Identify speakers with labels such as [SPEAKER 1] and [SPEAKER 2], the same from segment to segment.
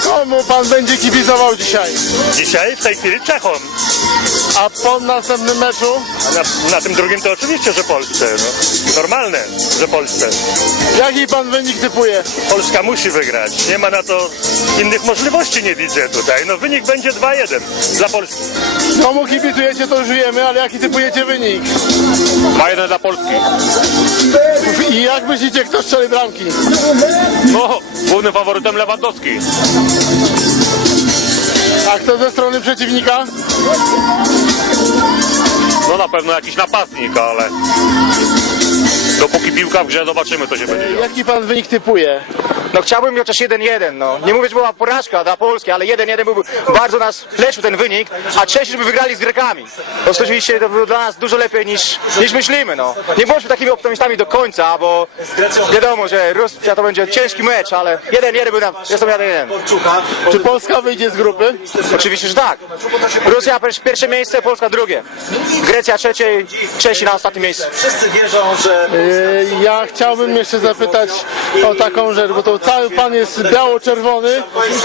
[SPEAKER 1] Komu pan będzie kibicował dzisiaj?
[SPEAKER 2] Dzisiaj w tej chwili Czechom,
[SPEAKER 1] A po następnym meczu?
[SPEAKER 2] a na tym drugim to oczywiście, że Polsce. No. Normalne, że Polsce.
[SPEAKER 1] Jaki pan wynik typuje?
[SPEAKER 2] Polska musi wygrać. Nie ma na to innych możliwości, nie widzę tutaj. No wynik będzie 2-1 dla Polski.
[SPEAKER 1] Komu kibicujecie, to już wiemy, ale jaki typujecie wynik?
[SPEAKER 2] 2-1 dla Polski.
[SPEAKER 1] I jak myślicie, kto strzeli bramki?
[SPEAKER 2] No, głównym faworytem Lewandowski.
[SPEAKER 1] A kto ze strony przeciwnika?
[SPEAKER 2] No na pewno jakiś napastnik, ale dopóki piłka w grze, zobaczymy, co się będzie działo.
[SPEAKER 1] Jaki pan wynik typuje?
[SPEAKER 3] No chciałbym chociaż 1-1, no. Nie mówię, że była porażka dla Polski, ale 1-1 byłby bardzo nas leczył ten wynik, a Czesi żeby wygrali z Grekami. To oczywiście to było dla nas dużo lepiej niż myślimy, no. Nie bądźmy takimi optymistami do końca, bo wiadomo, że Rosja to będzie ciężki mecz, ale 1-1 był nam, jestem 1-1.
[SPEAKER 1] Czy Polska wyjdzie z grupy?
[SPEAKER 3] Oczywiście, że tak. Rosja pierwsze miejsce, Polska drugie. Grecja trzecie, Czesi na ostatnim miejscu.
[SPEAKER 4] Wszyscy wierzą, że
[SPEAKER 1] Ja chciałbym jeszcze zapytać o taką rzecz, bo to cały pan jest biało-czerwony.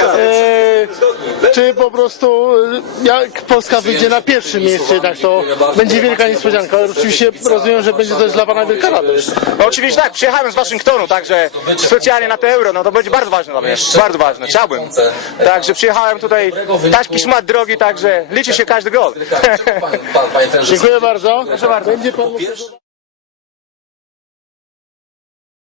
[SPEAKER 1] Czy po prostu jak Polska wyjdzie na pierwszym miejscu, jednak to będzie wielka niespodzianka. Oczywiście rozumiem, że będzie też dla pana wielka radość.
[SPEAKER 3] No, oczywiście tak, przyjechałem z Waszyngtonu, także specjalnie na to euro, no to będzie bardzo ważne dla mnie, bardzo ważne, chciałbym. Także przyjechałem tutaj, taki szmat drogi, także liczy się każdy gol.
[SPEAKER 1] Dziękuję bardzo. Będzie pan mógł...